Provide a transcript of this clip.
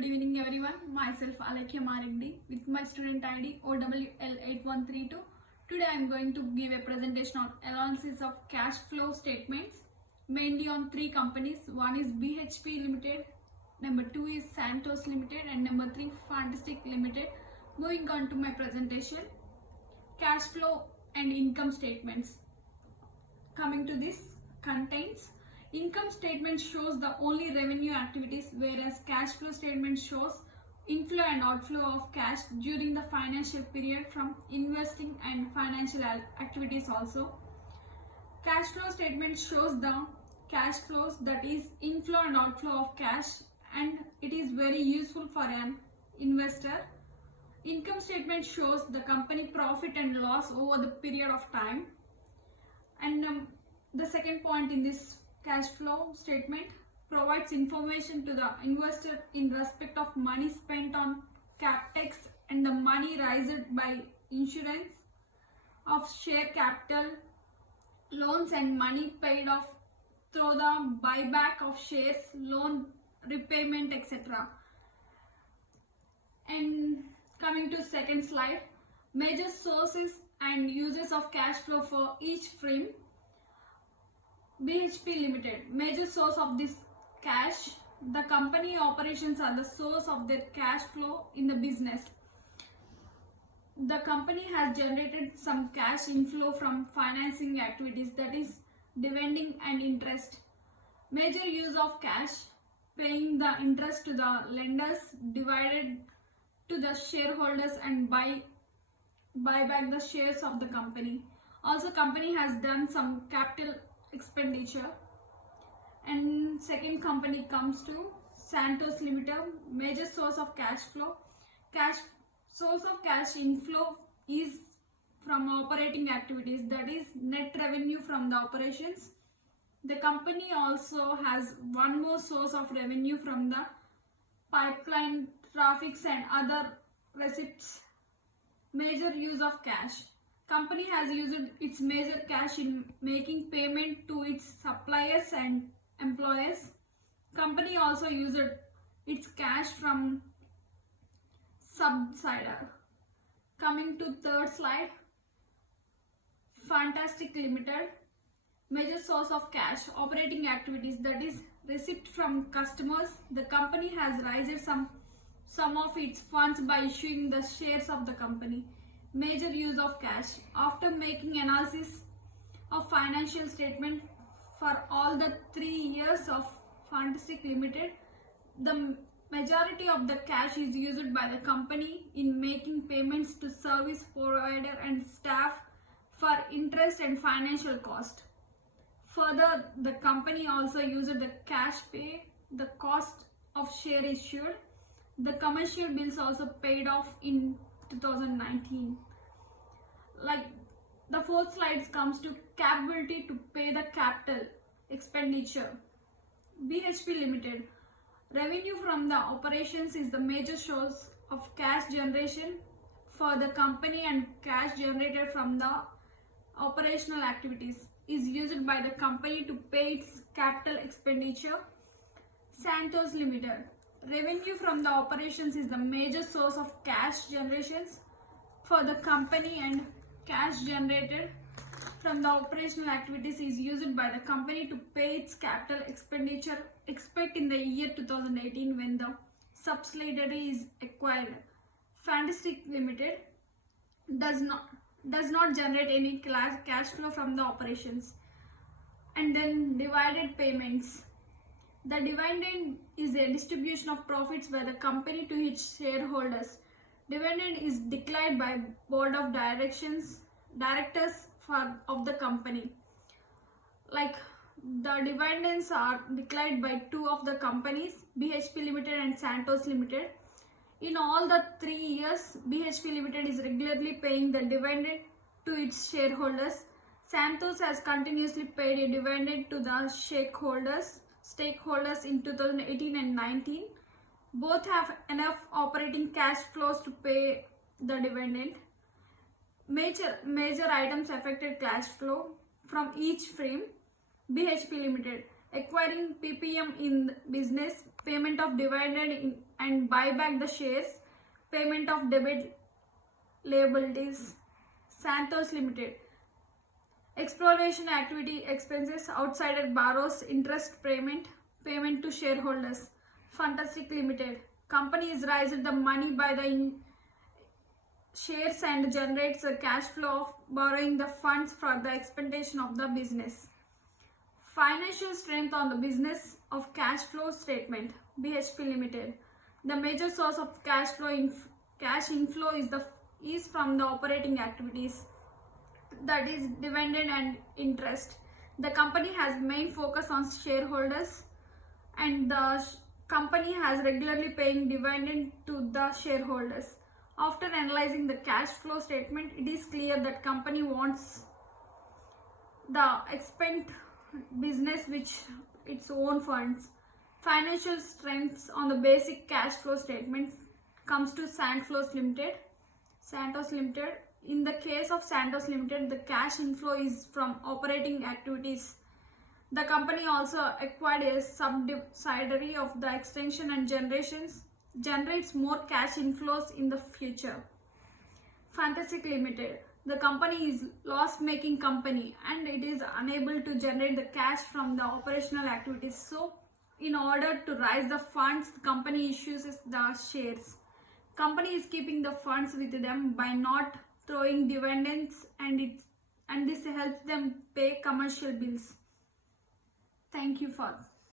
Good evening everyone. Myself Alakya Maregdi with my student ID OWL8132. Today I am going to give a presentation on analysis of cash flow statements mainly on three companies. One is BHP Limited, number 2 is Santos Limited and number 3 Fantastic Limited. Moving on to my presentation. Cash flow and income statements. Coming to this contains income statement shows the only revenue activities, whereas cash flow statement shows inflow and outflow of cash during the financial period from investing and financial activities also. Cash flow statement shows the cash flows, that is inflow and outflow of cash, and it is very useful for an investor. Income statement shows the company profit and loss over the period of time. And the second point in this cash flow statement provides information to the investor in respect of money spent on capex and the money raised by insurance of share capital, loans and money paid off through the buyback of shares, loan repayment, etc. And coming to second slide, major sources and uses of cash flow for each firm. BHP Limited, major source of this cash. The company operations are the source of their cash flow in the business. The company has generated some cash inflow from financing activities, that is dividend and interest. Major use of cash, paying the interest to the lenders, divided to the shareholders and buy back the shares of the company. Also, company has done some capital expenditure. And second company comes to Santos Limited, major source of cash flow. Source of cash inflow is from operating activities, that is net revenue from the operations. The company also has one more source of revenue from the pipeline traffics and other receipts. Major use of cash. Company has used its major cash in making payment to its suppliers and employers. Company also used its cash from subsidiary. Coming to third slide, Fantastic Limited, major source of cash, operating activities, that is receipt from customers. The company has raised some of its funds by issuing the shares of the company. Major use of cash. After making analysis of financial statement for all the 3 years of Fantastic Limited, the majority of the cash is used by the company in making payments to service provider and staff for interest and financial cost. Further, the company also used the cash pay the cost of share issued. The commercial bills also paid off in 2019. Like the fourth slide comes to capability to pay the capital expenditure. BHP Limited, revenue from the operations is the major source of cash generation for the company, and cash generated from the operational activities is used by the company to pay its capital expenditure. Santos Limited, revenue from the operations is the major source of cash generations for the company, and cash generated from the operational activities is used by the company to pay its capital expenditure, except in the year 2018 when the subsidiary is acquired. Fantastic Limited does not generate any cash flow from the operations. And then dividend payments. The dividend is a distribution of profits by the company to its shareholders. Dividend is declared by board of directors of the company. Like the dividends are declared by two of the companies, BHP Limited and Santos Limited. In all the 3 years, BHP Limited is regularly paying the dividend to its shareholders. Santos has continuously paid a dividend to the stakeholders in 2018 and 19. Both have enough operating cash flows to pay the dividend. Major items affected cash flow from each firm. BHP Limited, acquiring PPM in business, payment of dividend and buy back the shares, payment of debit liabilities. Santos Limited, exploration activity expenses, outsider borrows, interest payment, payment to shareholders. Fantastic Limited, company is raised the money by the shares and generates a cash flow of borrowing the funds for the expansion of the business. Financial strength on the business of cash flow statement. BHP Limited, the major source of cash inflow is from the operating activities, that is dividend and interest. The company has main focus on shareholders, and the company has regularly paying dividend to the shareholders. After analyzing the cash flow statement, it is clear that company wants the expand business with its own funds. Financial strengths on the basic cash flow statement comes to Santos Limited. In the case of Santos Limited, the cash inflow is from operating activities. The company also acquired a subsidiary of the extension and generates more cash inflows in the future. Fantastic Limited, the company is loss-making company and it is unable to generate the cash from the operational activities. So, in order to raise the funds, the company issues the shares. Company is keeping the funds with them by not throwing dividends, and this helps them pay commercial bills. Thank you for